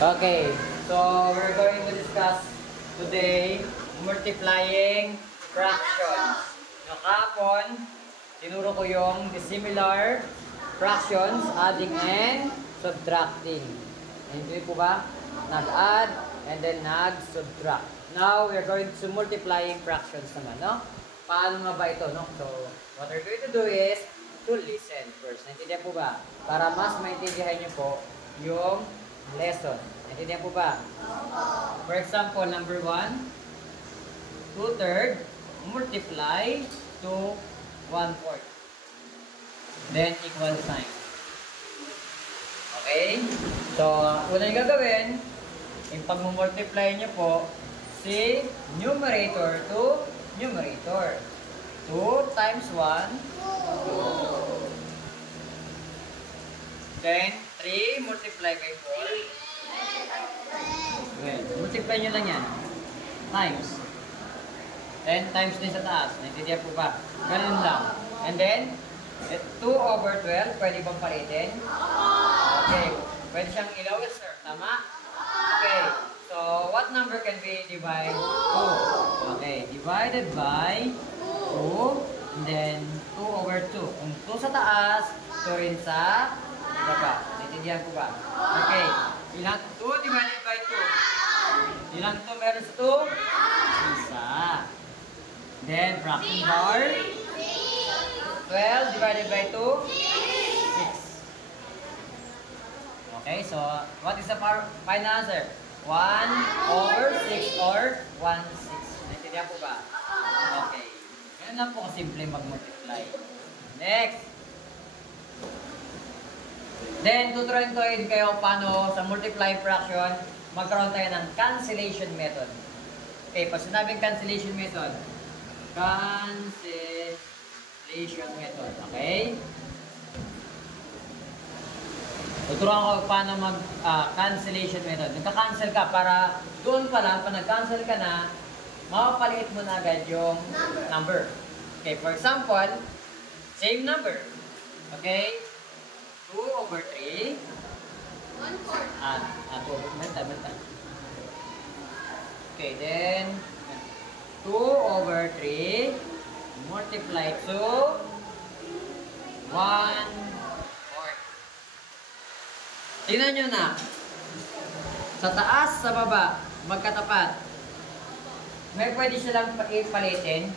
Okay, so we're going to discuss today multiplying fractions. Yung kahapon, tinuro ko yung dissimilar fractions, adding and subtracting. Hindi po ba? Nag-add and then nag-subtract. Now, we're going to multiplying fractions naman, no? Paano nga ba ito, no? So, what we're going to do is to listen first. Naintindihan po ba? Para mas maintindihan nyo po yung lesson. Naintindihan po ba? For example, number 1, 2/3 multiply to 1/4. Then equal sign. Okay? So, una yung gagawin, yung pag-multiply nyo po si numerator to numerator. 2 times 1, 2. Then, 3 multiply by 4. Okay. Multiply nyo lang yan. Times. Then, times din sa taas. Naintindihan po ba? Ganun lang. And then, 2/12. Pwede bang palitin? Okay. Pwede siyang ilowest, sir. Tama? Okay. So, what number can be divided? 2. Okay. Divided by 2. And then, 2/2. Kung 2 sa taas, 2 rin sa baba. Naintindihan ko ba? Okay. Ilang 2 divided by 2? Ilang 2 meron sa 2? Isa. Then, fraction bar. 12 divided by 2? 6. Okay, so, what is the final answer? 1/6 or 1/6. Naintindihan po ba? Okay. Ganun lang po kasimple mag-multiply. Next. Then, tuturuan kayo paano sa multiply fraction magkaroon tayo ng cancellation method. Okay, pag sinabing cancellation method, okay? Tuturuan ko paano mag-cancellation method. Nagka-cancel ka para doon pa lang, pag nag-cancel ka na, mapapaliit mo na agad yung number. Okay, for example, same number. Okay? 2/3. 1/4. Okay, then 2/3 multiply to 1/4. Tingnan nyo na. Sa taas, sa baba, magkatapat. May pwede silang palitin.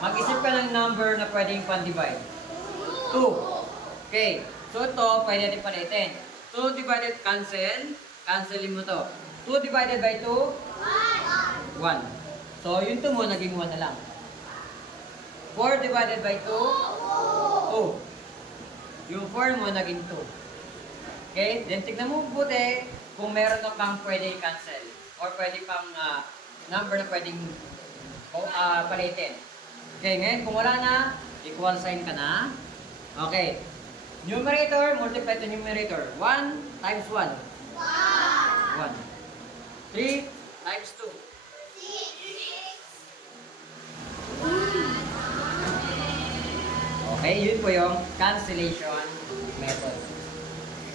Mag-isip ka ng number na pwedeng pan-divide. 2. Okay. So, ito, pwede natin palitin. 2 divided, cancel. Cancelin mo to. 2 divided by 2? 1. So, yung 2 mo, naging 1 na lang. 4 divided by 2? 2. Yung 4 mo, naging 2. Okay? Then, tignan mo buti kung meron ka pang pwede cancel. Or pwede pang number na pwedeng palitin. Okay, ngayon, kung wala na, equal sign ka na. Okay. Numerator, multiply to numerator. 1 times 1. 1. 3 times 2. 6. Okay, yun po yung cancellation method.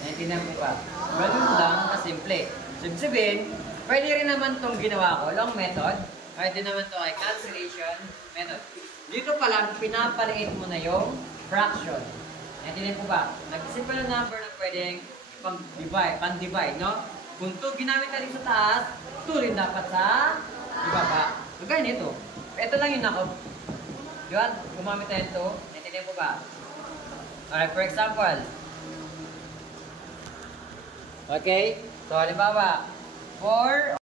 Naintindihan mo ba? Ganun lang kasimple. So, ibig sabihin, pwede rin naman itong ginawa ko, long method. Pwede naman ito ay cancellation method. Dito pa lang, pinapaliit mo na yung fraction. Naintindihan po ba? Nag-isip ka ng number na pwedeng pan-divide, no? Kung 2 ginamit na rin sa taas, 2 rin dapat sa ibaba. So, ganyan ito. Ito lang yun ako. Yun, gumamit tayo ito. Naintindihan po ba? Alright, for example. Okay? So, halimbawa, 4